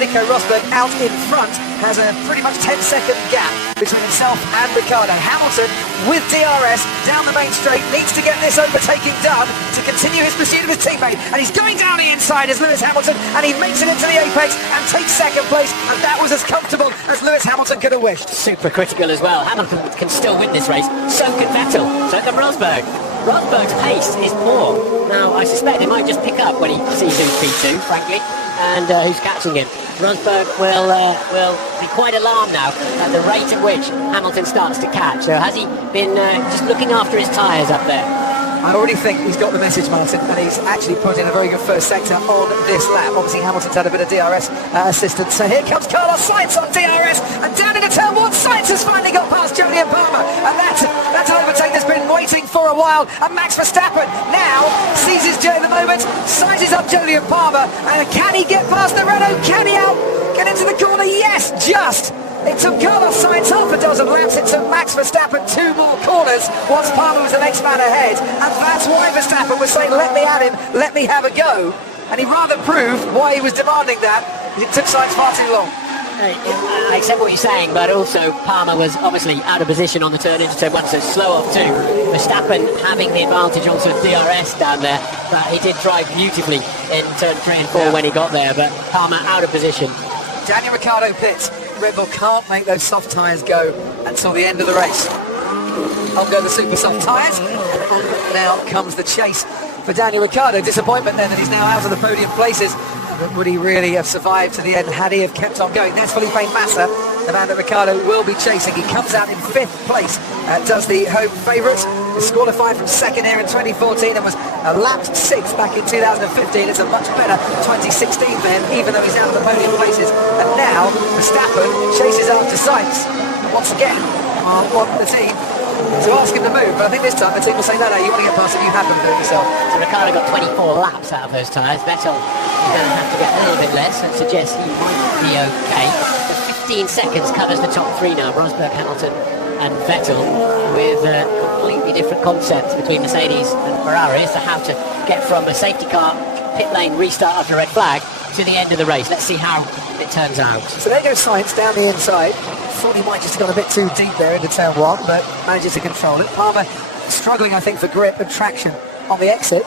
Nico Rosberg out in front has a pretty much 10-second gap between himself and Ricciardo. Hamilton with DRS down the main straight needs to get this overtaking done to continue his pursuit of his teammate, and he's going down the inside as Lewis Hamilton, and he makes it into the apex and takes second place, and that was as comfortable as Lewis Hamilton could have wished. Super critical as well. Hamilton can still win this race, so can Vettel, so can Rosberg. Rosberg's pace is poor. Now, I suspect he might just pick up when he sees who's P2, frankly, and who's catching him. Rosberg will be quite alarmed now at the rate at which Hamilton starts to catch. So has he been just looking after his tyres up there? I already think he's got the message, Martin, and he's actually put in a very good first sector on this lap. Obviously, Hamilton's had a bit of DRS assistance. So here comes Carlos Sainz on DRS, and down into turn one, Sainz has finally got past Jolyon Palmer, and that's an overtake that's been waiting for a while. And Max Verstappen now seizes the moment, sizes up Jolyon Palmer, and can he get past the Renault? Can he get into the corner? Yes, just. It took Carlos Sainz half a dozen laps. It took Max Verstappen 2 more corners once Palmer was the next man ahead, and that's why Verstappen was saying, let me at him, let me have a go, and he rather proved why he was demanding that. It took Sainz far too long. I accept what you're saying, but also Palmer was obviously out of position on the turn into turn one, so slow off too. Verstappen having the advantage on sort of DRS down there, but he did drive beautifully in turn 3 and 4 when he got there, but Palmer out of position. Daniel Ricciardo pits. Red Bull can't make those soft tyres go until the end of the race. Up go the super soft tyres, and now comes the chase for Daniel Ricciardo. Disappointment then that he's now out of the podium places. But would he really have survived to the end had he have kept on going? There's Felipe Massa, the man that Ricciardo will be chasing. He comes out in 5th place, does the home favourite. Disqualified from second here in 2014 and was lapped 6th back in 2015. It's a much better 2016 for him, even though he's out of the podium places. And now Verstappen chases after Sainz. And once again, I want the team to ask him to move, but I think this time the team will say, no, you want to get past it, you have to do it yourself. So Ricciardo got 24 laps out of those tyres. Vettel is going to have to get a little bit less, and suggests he might be okay. So 15 seconds covers the top 3 now. Rosberg, Hamilton and Vettel, with completely different concepts between Mercedes and Ferrari as to how to get from a safety car pit lane restart after a red flag to the end of the race. Let's see how it turns out. So there goes Sainz down the inside. Thought he might just have gone a bit too deep there into turn 1, but manages to control it. Palmer struggling, I think, for grip and traction on the exit.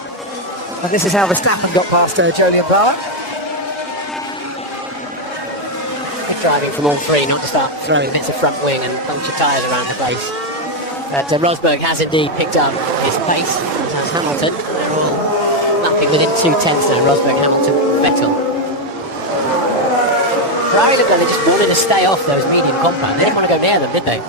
And this is how Verstappen got past Jolyon Palmer. Driving from all 3, not to start throwing bits of front wing and bunch of tyres around the place. But Rosberg has indeed picked up his pace, as has Hamilton. They're all lapping within 2/10 now, Rosberg, Hamilton, Vettel. Ferrari looked like they just wanted to stay off those medium compound. They didn't want to go near them, did they?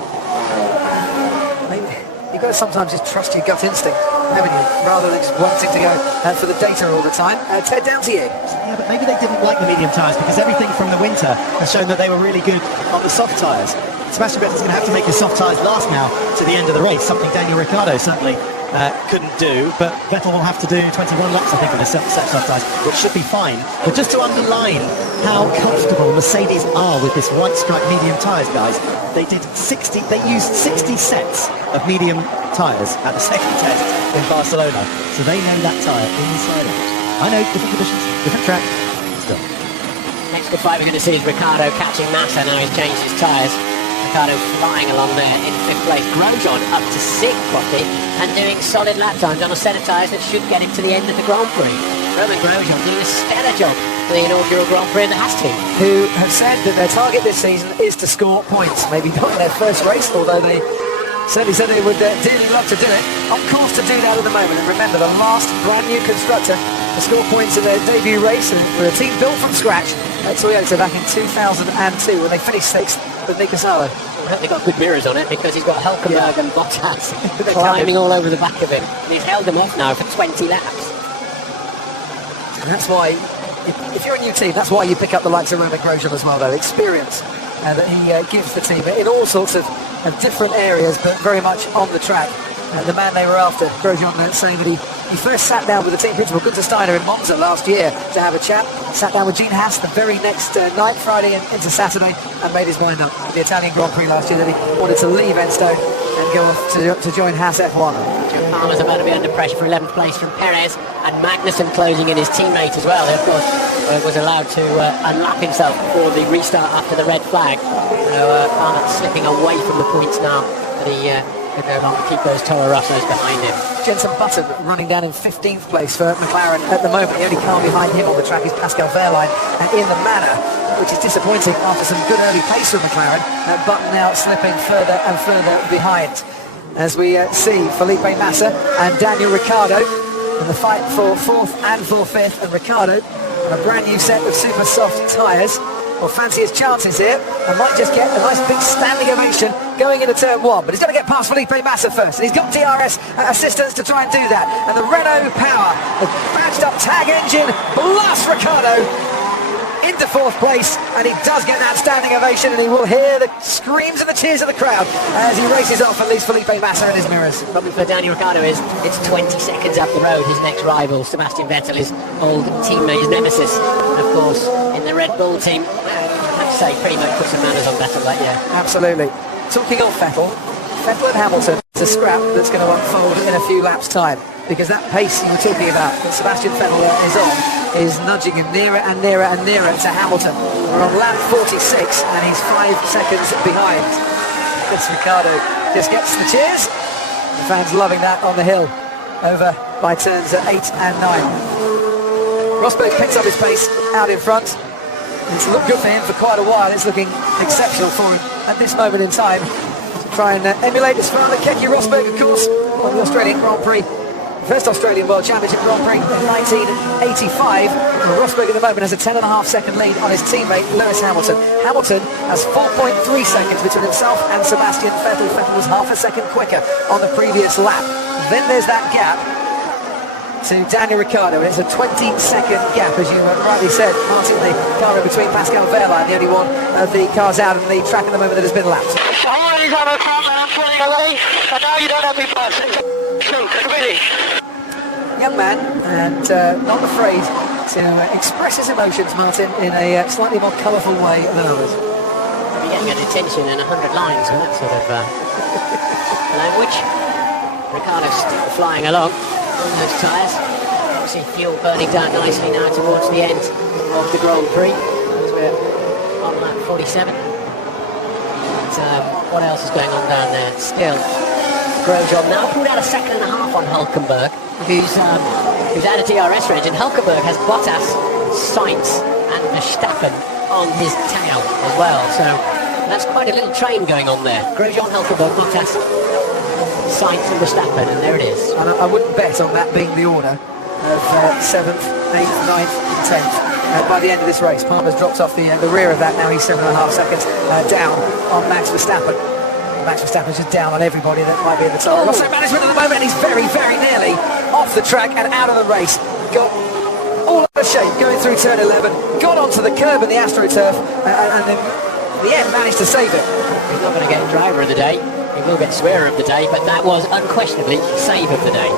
You've got to sometimes just trust your gut instinct, haven't you? Rather than just wanting to go for the data all the time. Ted, down to you. Yeah, but maybe they didn't like the medium tyres because everything from the winter has shown that they were really good on the soft tyres. Sebastian Vettel's going to have to make the soft tyres last now to the end of the race, something Daniel Ricciardo certainly couldn't do, but Vettel will have to do 21 laps, I think, with the soft tyres, which should be fine. But just to underline how comfortable Mercedes are with this white stripe medium tyres, guys, they used 60 sets of medium tyres at the second test in Barcelona, so they know that tyre inside out. I know, different conditions, different track, still. Next good fight we're going to see is Ricciardo catching Massa. Now he's changed his tyres. Ricciardo flying along there in 5th place. Grosjean up to 6th, Crofty, and doing solid lap times on a set of tyres that should get him to the end of the Grand Prix. Romain Grosjean doing a stellar job for the inaugural Grand Prix in the Haas team. Who have said that their target this season is to score points. Maybe not in their first race, although they certainly said they would dearly love to do it. On course to do that at the moment. And remember, the last brand new constructor to score points in their debut race for a team built from scratch at Toyota back in 2002 when they finished 6th with Nico Salo. They've got good mirrors on it because he's got Hülkenberg and Bottas climbing all over the back of him. And he's held them off now for 20 laps. And that's why, if you're a new team, that's why you pick up the likes of Romain Grosjean as well, though. Experience that he gives the team in all sorts of different areas, but very much on the track. The man they were after, Grosjean, saying that he first sat down with the team principal, Gunther Steiner, in Monza last year to have a chat. Sat down with Gene Haas the very next night, Friday into Saturday, and made his mind up. The Italian Grand Prix last year that he wanted to leave Enstone and go off to join Haas F1. Palmer's about to be under pressure for 11th place from Perez, and Magnussen closing in his teammate as well. They, of course, was allowed to unlap himself before the restart after the red flag. So Arnott's slipping away from the points now, but he could no longer keep those Toro Rossos behind him. Jenson Button running down in 15th place for McLaren at the moment. The only car behind him on the track is Pascal Wehrlein, and in the manner, which is disappointing after some good early pace from McLaren. Button now slipping further and further behind. As we see Felipe Massa and Daniel Ricciardo in the fight for 4th and for 5th, and Ricciardo on a brand new set of super soft tyres will fancy his chances here and might just get a nice big standing ovation going into turn 1, but he's got to get past Felipe Massa first, and he's got DRS assistance to try and do that, and the Renault Power, the badged up tag engine, blasts Ricciardo into 4th place, and he does get that standing ovation, and he will hear the screams and the cheers of the crowd as he races off and leaves Felipe Massa in his mirrors. The problem for Daniel Ricciardo is it's 20 seconds up the road. His next rival, Sebastian Vettel, his old teammate, his nemesis, and of course in the Red Bull team, I have to say, pretty much put some manners on Vettel that year. Absolutely. Talking of Vettel and Hamilton, it's a scrap that's going to unfold in a few laps' time, because that pace you were talking about that Sebastian Vettel is on is nudging him nearer and nearer and nearer to Hamilton. We're on lap 46 and he's 5 seconds behind. This Ricciardo just gets the cheers. The fans loving that on the hill over by turns 8 and 9. Rosberg picks up his pace out in front. It's looked good for him for quite a while. It's looking exceptional for him at this moment in time. Try and emulate his father, Keke Rosberg, of course, on the Australian Grand Prix. First Australian World Championship Grand Prix in 1985. Rosberg at the moment has a 10.5 second lead on his teammate Lewis Hamilton. Hamilton has 4.3 seconds between himself and Sebastian Vettel. Vettel was half a second quicker on the previous lap. Then there's that gap to Daniel Ricciardo, and it's a 20-second gap, as you rightly said. Martin, the car in between Pascal Wehrlein, the only one of the cars out on the track at the moment that has been lapped. Somebody's on the front and I'm pulling away, and now you don't have me pass. Really. Young man, and not afraid to express his emotions, Martin, in a slightly more colourful way than others. You're getting a detention and 100 lines with that sort of language. Ricciardo's still flying along on those tyres. You see fuel burning down nicely now towards the end of the Grand Prix, as we're on lap 47. But, what else is going on down there? Still, Grosjean now pulled out a 1.5 seconds on Hülkenberg, who's out of DRS range, and Hülkenberg has Bottas, Sainz and Verstappen on his tail as well, so that's quite a little train going on there. Grosjean, Hülkenberg, Bottas, Sainz and Verstappen, and there it is. And I wouldn't bet on that being the order of 7th, 8th, 9th and 10th by the end of this race. Palmer's dropped off the rear of that now. He's 7.5 seconds down on Max Verstappen. Max Verstappen's just down on everybody that might be at the top. Russell management at the moment, and he's very, very nearly off the track and out of the race. Got all out of shape going through turn 11, got onto the curb in the AstroTurf, and in the end managed to save it. He's not going to get driver of the day. He will get swearer of the day, but that was unquestionably save of the day.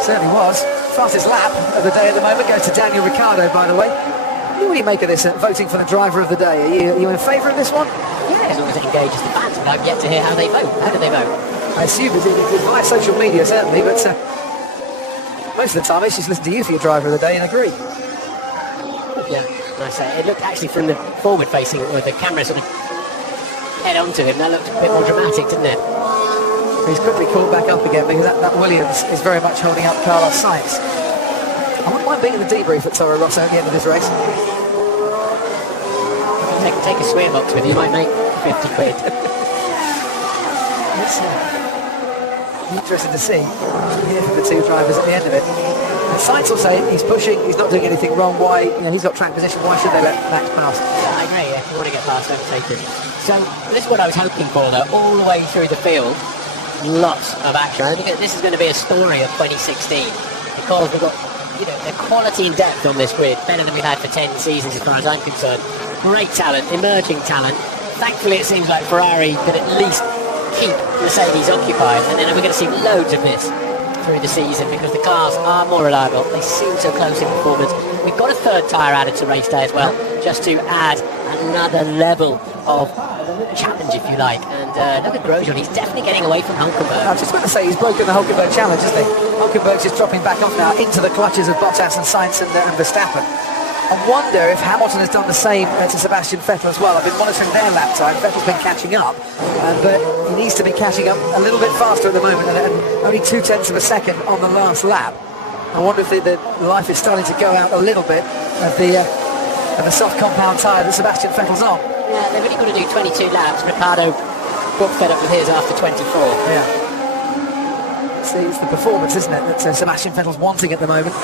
Certainly was. Fastest lap of the day at the moment goes to Daniel Ricciardo, by the way. What do you make of this voting for the driver of the day? Are you in favour of this one? Yeah, as long as it engages the fans, and I've yet to hear how they vote. How do they vote? I assume it's via social media, certainly, but most of the time it's just listen to you for your driver of the day and agree. Yeah, I say it looked actually from the forward-facing, with the camera sort of head onto him. That looked a bit more dramatic, didn't it? He's quickly called back up again because that Williams is very much holding up Carlos Sainz. I wouldn't mind being in the debrief at Toro Rosso at the end of this race. Take a swear box with you, might make 50 quid. It's interesting to see the two drivers at the end of it. And Sainz will say he's pushing, he's not doing anything wrong. Why? He's got track position. Why should they let Max pass? Yeah, I agree. Yeah, you want to get past, overtake him. So this is what I was hoping for, though. All the way through the field, lots of action. I think this is going to be a story of 2016 because we've got, the quality and depth on this grid better than we've had for 10 seasons, as far as I'm concerned. Great talent, emerging talent. Thankfully, it seems like Ferrari could at least keep Mercedes occupied, and then we're going to see loads of this through the season because the cars are more reliable. They seem so close in performance. We've got a third tyre added to race day as well, just to add another level of challenge, if you like. And look at Grosjean, he's definitely getting away from Hülkenberg. I was just going to say, he's broken the Hülkenberg challenge, isn't he? Hülkenberg's just dropping back off now into the clutches of Bottas and Sainz and Verstappen. I wonder if Hamilton has done the same to Sebastian Vettel as well. I've been monitoring their lap time. Vettel's been catching up, but he needs to be catching up a little bit faster at the moment, and only 0.2 of a second on the last lap. I wonder if the life is starting to go out a little bit of the soft compound tyre that Sebastian Vettel's on. Yeah, they've only got to do 22 laps. Ricciardo got fed up with his after 24. Yeah. It's the performance, isn't it, that Sebastian Vettel's wanting at the moment.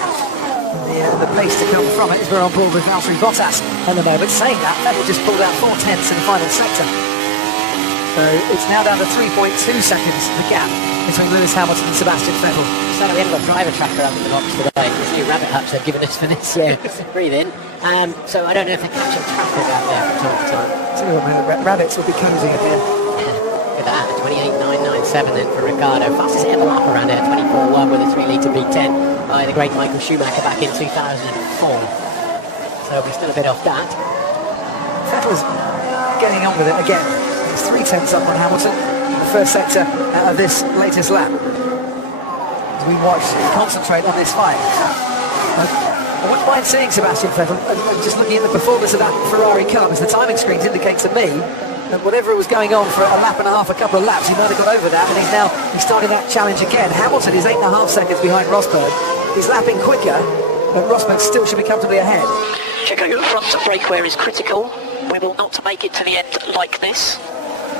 The pace to come from it is we're on board with Valtteri Bottas at the moment. Saying that, Vettel just pulled out 0.4 in the final sector. So it's now down to 3.2 seconds, the gap between Lewis Hamilton and Sebastian Vettel. So we haven't got driver tracker up in the box today. There's new rabbit hutch they've given us for this year. Breathe in. So I don't know if they're catching traffic out there from time to time. Tell you what, man, rabbits will be cozy again. Look at that, 28.997 then for Ricciardo. Fastest ever lap around there, 24.1 with a 3-litre V10 by the great Michael Schumacher back in 2004. So we're still a bit off that. Vettel's getting on with it again. It's 0.3 up on Hamilton in the first sector out of this latest lap. As we watch and concentrate on this fight. I wouldn't mind seeing Sebastian Vettel just looking at the performance of that Ferrari car, because the timing screens indicate to me that whatever was going on for a lap and a half, a couple of laps, he might have got over that, and he's starting that challenge again. Hamilton is 8.5 seconds behind Rosberg. He's lapping quicker, but Rosberg still should be comfortably ahead. Check out your front brake wear is critical. We will not make it to the end like this.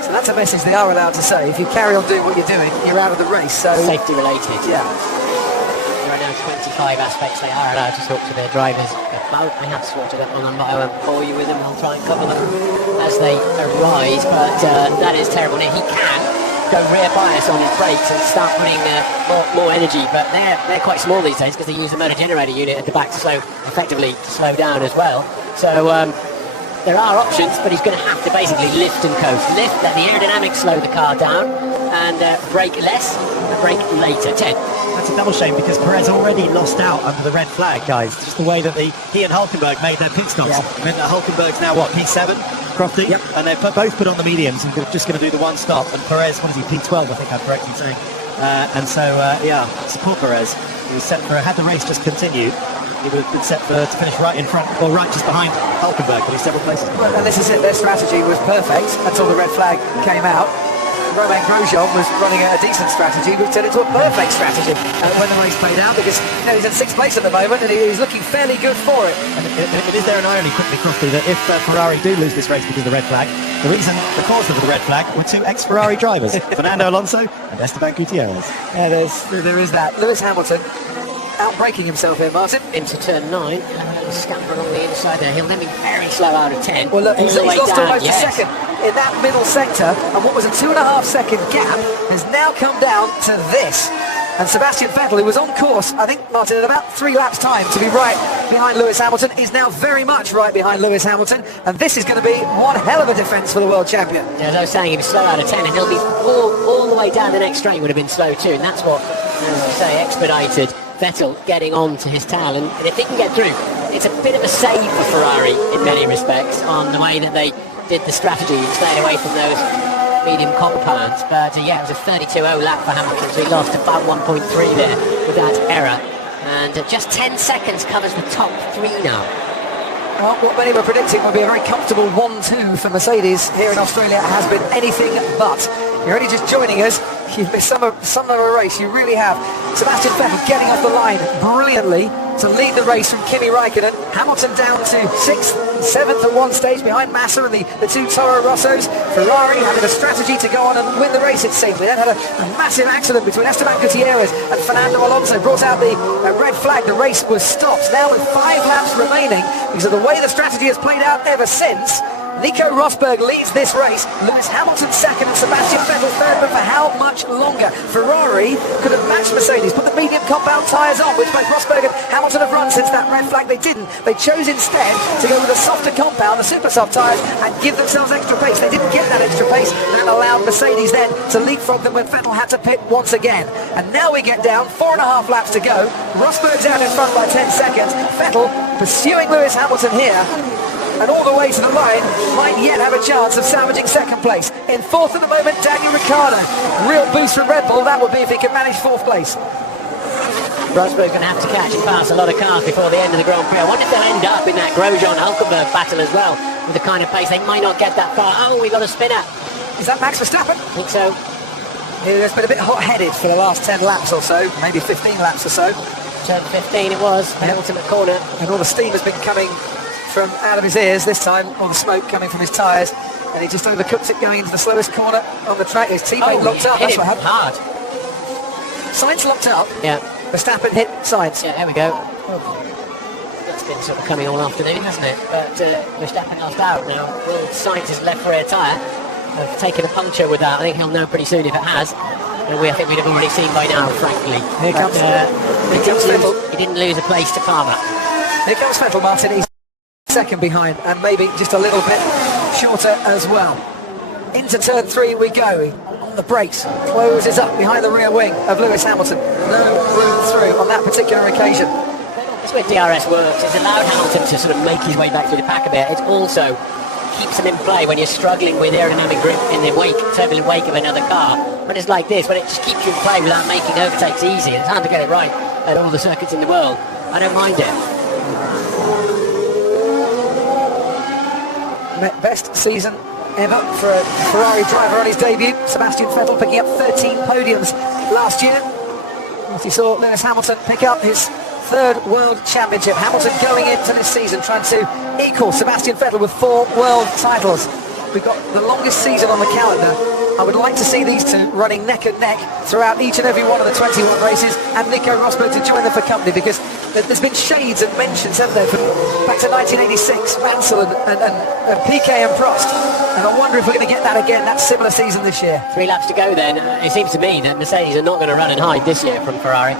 So that's a message they are allowed to say. If you carry on doing what you're doing, you're out of the race. So safety related. Yeah. There are now 25 aspects they are allowed to talk to their drivers about. I have sorted that one on by. I won't bore you with them. I'll try and cover them as they arise. But that is terrible. Now, he can go rear bias on his brakes and start putting more energy, but they're quite small these days because they use the motor generator unit at the back to effectively slow down as well. So there are options, but he's going to have to basically lift and coast. Lift, let the aerodynamics slow the car down, and brake less, brake later. 10. That's a double shame because Perez already lost out under the red flag, guys. Just the way that he and Hulkenberg made their pit stops. Yeah. I mean, Hulkenberg's now, what, P7? Crofty? Yep. And they're both put on the mediums and just going to do the one stop. And Perez, what is he, P12, I think I'm correct in saying. And so, support Perez. He was set for, had the race just continued, he would have been set to finish right in front, or right just behind Hulkenberg, but he's several places. Well, and this is it, their strategy was perfect until the red flag came out. Romain Grosjean was running a decent strategy, which turned into a perfect strategy when the race played out, because he's in 6th place at the moment and he's looking fairly good for it. And is there an irony, quickly, Crofty, that if Ferrari do lose this race because of the red flag, the cause of the red flag were 2 ex-Ferrari drivers, Fernando Alonso and Esteban Gutierrez. Yeah, there is that. Lewis Hamilton out-braking himself here, Martin. Into turn 9, scamper along the inside there. He'll then be very slow out of 10. Well, look, he's lost down, almost a second in that middle sector, and what was a 2.5 second gap has now come down to this. And Sebastian Vettel, who was on course, I think, Martin, in about 3 laps' time to be right behind Lewis Hamilton, is now very much right behind Lewis Hamilton, and this is going to be one hell of a defence for the world champion. Yeah, as I was saying, he was slow out of 10, and he'll be all the way down the next straight would have been slow too, and that's what, as I say, expedited Vettel getting on to his tail, and if he can get through, it's a bit of a save for Ferrari in many respects on the way that they did the strategy and stayed away from those medium compounds. But yeah, it was a 32.0 lap for Hamilton, so he lost about 1.3 there with that error, and just 10 seconds covers the top 3 now. Well, what many were predicting would be a very comfortable 1-2 for Mercedes here in Australia has been anything but. You're only just joining us. You've missed some of a race, you really have. Sebastian Vettel getting off the line brilliantly to lead the race from Kimi Raikkonen. Hamilton down to 6th and 7th at one stage behind Massa and the 2 Toro Rossos. Ferrari having a strategy to go on and win the race, it seemed. We then had a massive accident between Esteban Gutierrez and Fernando Alonso. Brought out the red flag. The race was stopped. Now with 5 laps remaining, because of the way the strategy has played out ever since, Nico Rosberg leads this race. Lewis Hamilton 2nd and Sebastian Vettel 3rd, but for how much longer? Ferrari could have matched Mercedes, put the medium compound tyres on, which both Rosberg and Hamilton have run since that red flag. They didn't. They chose instead to go with a softer compound, the super soft tyres, and give themselves extra pace. They didn't get that extra pace, and allowed Mercedes then to leapfrog them when Vettel had to pit once again. And now we get down 4.5 laps to go. Rosberg's out in front by 10 seconds. Vettel pursuing Lewis Hamilton here, and all the way to the line, might yet have a chance of salvaging 2nd place. In 4th at the moment, Daniel Ricciardo. Real boost from Red Bull, that would be if he could manage 4th place. Rosberg's going to have to catch and pass a lot of cars before the end of the Grand Prix. I wonder if they'll end up in that Grosjean-Hulkenberg battle as well, with the kind of pace. They might not get that far. Oh, we got a spinner. Is that Max Verstappen? I think so. He has been a bit hot-headed for the last 10 laps or so, maybe 15 laps or so. Turn 15 it was, penultimate corner. And all the steam has been coming from out of his ears this time, all the smoke coming from his tyres. And he just overcooked it going into the slowest corner on the track. His teammate locked up, that's what happened. Hard. Sainz locked up. Yeah. Verstappen hit Sainz. Yeah, there we go. That's been sort of coming all afternoon, hasn't it? But Verstappen lost out now. Will Sainz's left rear tyre have taken a puncture with that? I think he'll know pretty soon if it has. And I think we'd have already seen by now, frankly. Here comes Vettel. He didn't lose a place to Palmer. Here comes Vettel, Martin. He's second behind and maybe just a little bit shorter as well. Into turn 3 we go. On the brakes, closes up behind the rear wing of Lewis Hamilton. No room through on that particular occasion. That's where DRS works. It's allowed Hamilton to sort of make his way back through the pack a bit. It also keeps him in play when you're struggling with aerodynamic grip in the turbulent wake of another car. When it's like this, when it just keeps you in play without making overtakes easy, it's hard to get it right at all the circuits in the world. I don't mind it. Best season ever for a Ferrari driver on his debut. Sebastian Vettel picking up 13 podiums last year. As you saw Lewis Hamilton pick up his 3rd World Championship. Hamilton going into this season trying to equal Sebastian Vettel with 4 world titles. We've got the longest season on the calendar. I would like to see these two running neck and neck throughout each and every one of the 21 races, and Nico Rosberg to join them for company, because there's been shades and mentions, haven't there, from back to 1986, Mansell and Piquet and Prost. And I wonder if we're going to get that again, that similar season this year. 3 laps to go then. It seems to me that Mercedes are not going to run and hide this year from Ferrari.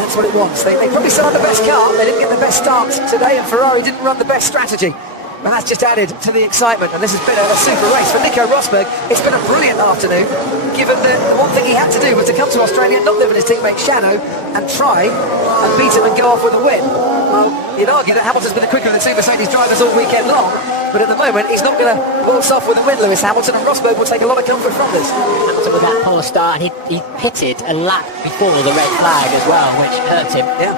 That's what it wants. They probably still had the best car. They didn't get the best start today, and Ferrari didn't run the best strategy. And that's just added to the excitement, and this has been a super race for Nico Rosberg. It's been a brilliant afternoon, given that the one thing he had to do was to come to Australia, not live in his teammate's shadow, and try and beat him and go off with a win. Well, you'd argue that Hamilton's been quicker than 2 Mercedes drivers all weekend long, but at the moment he's not going to waltz off with a win, Lewis Hamilton, and Rosberg will take a lot of comfort from this. Hamilton with that poor start, he pitted a lap before the red flag as well, which hurt him. Yeah.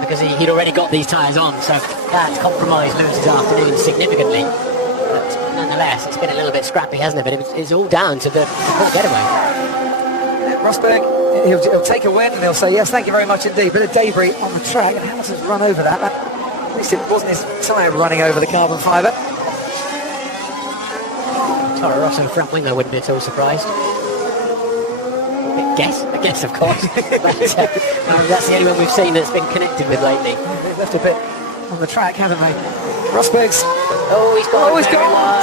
Because he'd already got these tyres on, so that compromised Lewis's afternoon significantly. But nonetheless, it's been a little bit scrappy, hasn't it? But it's all down to the full getaway. Rosberg, he'll take a win and he'll say, yes, thank you very much indeed. Bit of debris on the track, and Hamilton's run over that. At least it wasn't his tyre running over the carbon fibre. Toro Rosso front wing, I wouldn't be at all surprised. I guess, of course. But, that's the only one we've seen that's been connected with lately. They've left a bit on the track, haven't they? Rosberg's... he's gone.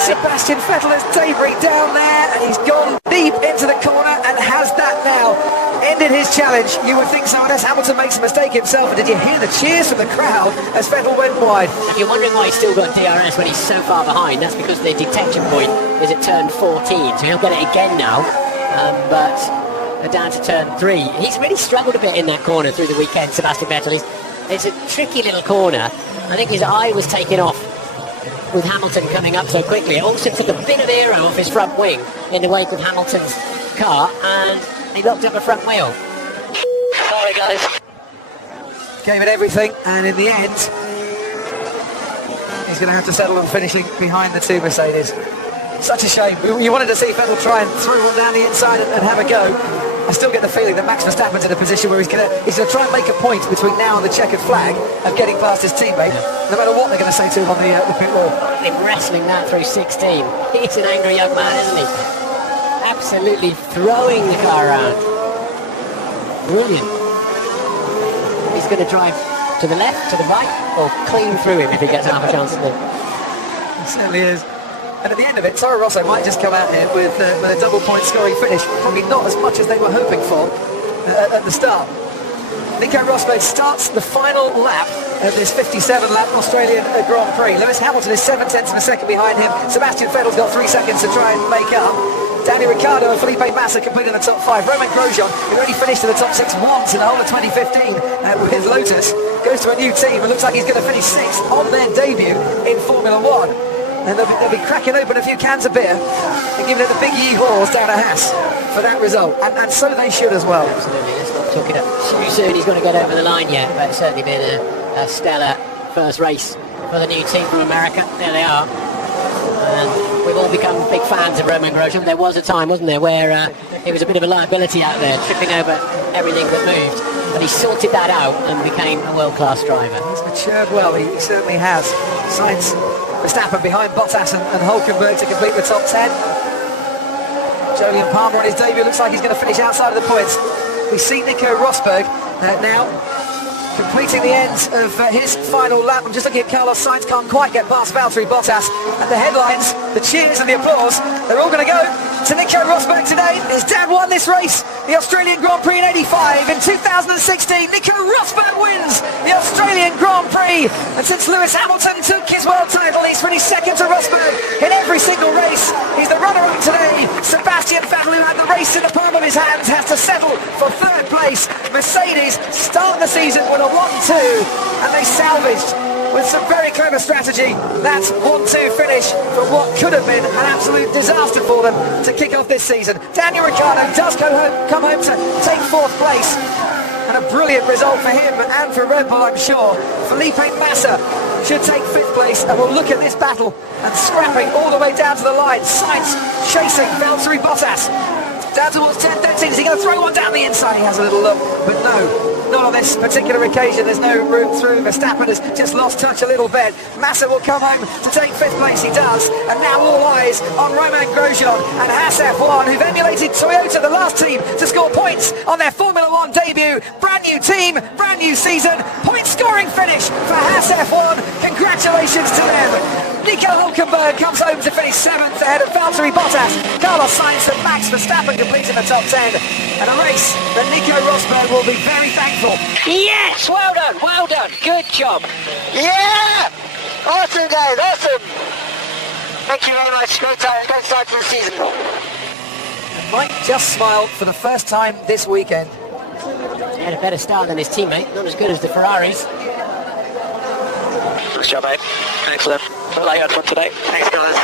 Sebastian Vettel has debris down there, and he's gone deep into the corner and has that now ended his challenge. You would think so, unless Hamilton makes a mistake himself. And did you hear the cheers from the crowd as Vettel went wide? If you're wondering why he's still got DRS when he's so far behind, that's because the detection point is at turn 14, so he'll get it again now. But down to turn 3. He's really struggled a bit in that corner through the weekend, Sebastian Vettel. It's a tricky little corner. I think his eye was taken off with Hamilton coming up so quickly. It also took a bit of aero off his front wing in the wake of Hamilton's car, and he locked up a front wheel. Sorry, guys. Gave it everything, and in the end, he's going to have to settle on finishing behind the 2 Mercedes. Such a shame. You wanted to see Vettel try and throw one down the inside and have a go. I still get the feeling that Max Verstappen's in a position where he's going to try and make a point between now and the checkered flag of getting past his teammate, no matter what they're going to say to him on the pit wall. Him wrestling that through 16. He's an angry young man, isn't he? Absolutely throwing the car around. Brilliant. He's going to drive to the left, to the right, or clean through him if he gets half a chance to do. He certainly is. And at the end of it, Toro Rosso might just come out here with a double-point scoring finish. Probably not as much as they were hoping for at the start. Nico Rosberg starts the final lap of this 57-lap Australian Grand Prix. Lewis Hamilton is 7/10 of a second behind him. Sebastian Vettel's got 3 seconds to try and make up. Daniel Ricciardo and Felipe Massa complete in the top 5. Romain Grosjean, who only finished in the top 6 once in the whole of 2015 with Lotus, goes to a new team and looks like he's going to finish 6th on their debut in Formula 1. And they'll be cracking open a few cans of beer and giving it the big yee-haws down a Haas for that result. And so they should as well. Absolutely. Let's not took it up too soon. He's got to get over the line yet, but it's certainly been a stellar first race for the new team from America. There they are. And we've all become big fans of Romain Grosjean. There was a time, wasn't there, where he was a bit of a liability out there, tripping over everything that moved. But he sorted that out and became a world-class driver. He's matured well, he certainly has. Sainz, Verstappen behind Bottas and Hulkenberg to complete the top 10. Julian Palmer on his debut looks like he's going to finish outside of the points. We see Nico Rosberg now completing the end of his final lap. I'm just looking at Carlos Sainz, can't quite get past Valtteri Bottas. And the headlines, the cheers and the applause, they're all going to go to Nico Rosberg today. His dad won this race, the Australian Grand Prix in '85. In 2016, Nico Rosberg wins the Australian Grand Prix. And since Lewis Hamilton took his world title, he's finished second to Rosberg in every single race. He's the runner-up today. Sebastian Vettel, who had the race in the palm of his hands, has to settle for third place. Mercedes start the season with a 1-2, and they salvaged with some very clever strategy that 1-2 finish for what could have been an absolute disaster for them to kick off this season. Daniel Ricciardo does come home to take fourth place, and a brilliant result for him and for Red Bull, I'm sure. Felipe Massa should take fifth place, and we'll look at this battle and scrapping all the way down to the line. Sainz chasing Valtteri Bottas down towards 10-13. Is he going to throw one down the inside? He has a little look, but no, not on this particular occasion. There's no room through. Verstappen has just lost touch a little bit. Massa will come home to take fifth place. He does, and now all eyes on Romain Grosjean and Haas F1, who've emulated Toyota, the last team to score points on their Formula One debut. Brand new team, brand new season, point scoring finish for Haas F1. Congratulations to them. Nico Hulkenberg comes home to finish 7th ahead of Valtteri Bottas. Carlos Sainz and Max Verstappen completing the top 10. And a race that Nico Rosberg will be very thankful. Yes! Well done, good job. Yeah! Awesome, guys, awesome! Thank you very much. Great start to the season. And Mike just smiled for the first time this weekend. He had a better start than his teammate, not as good as the Ferraris. Nice job, mate. Excellent. Felt like you had fun today. Thanks, guys.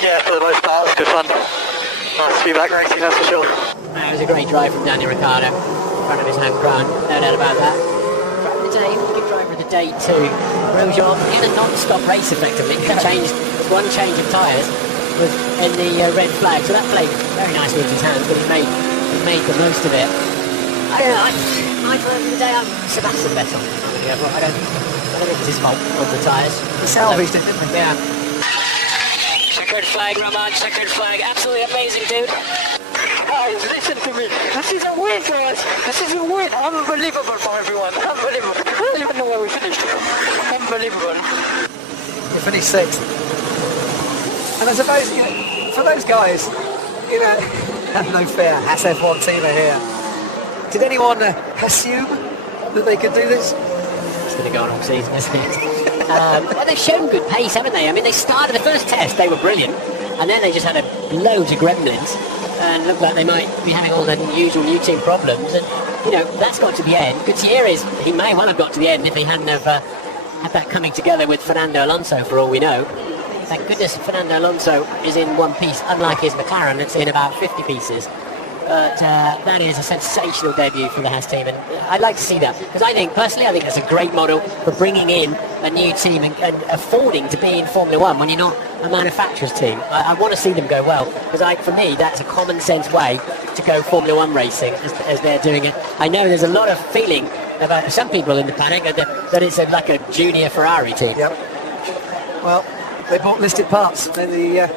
Yeah, for the most part, it was good fun. Nice to be back racing, that's for sure. It was a great drive from Daniel Ricciardo. In front of his home ground, no doubt about that. Driver of the day, good driver of the day too. Grosjean in a non-stop race effectively. He changed one change of tyres was in the red flag, so that played very nicely with his hands, but he made the most of it. My driver of the day, I'm Sebastian Vettel. I don't think it's his fault on the tyres. He salvaged it, didn't he? Yeah. Second flag, Roman, second flag. Absolutely amazing, dude. Guys, listen to me. This is a win for us. This is a win. Unbelievable for everyone. Unbelievable. I don't even know where we finished. Unbelievable. We finished 6th. And I suppose, for those guys, have no fear. Haas F1 team are here. Did anyone assume that they could do this? It's going to go on all season, isn't it? Well, they've shown good pace, haven't they? I mean, they started the first test, they were brilliant, and then they just had loads of gremlins, and looked like they might be having all the usual new team problems, and, that's got to the end. Gutierrez, he may well have got to the end if he hadn't have had that coming together with Fernando Alonso, for all we know. Thank goodness Fernando Alonso is in one piece, unlike his McLaren, that's in about 50 pieces. But that is a sensational debut for the Haas team, and I'd like to see that, because I think that's a great model for bringing in a new team and affording to be in Formula One when you're not a manufacturer's team. I want to see them go well, because for me that's a common sense way to go Formula One racing as they're doing it. I know there's a lot of feeling about some people in the paddock that it's like a junior Ferrari team. Yep. Well, they bought listed parts. They're the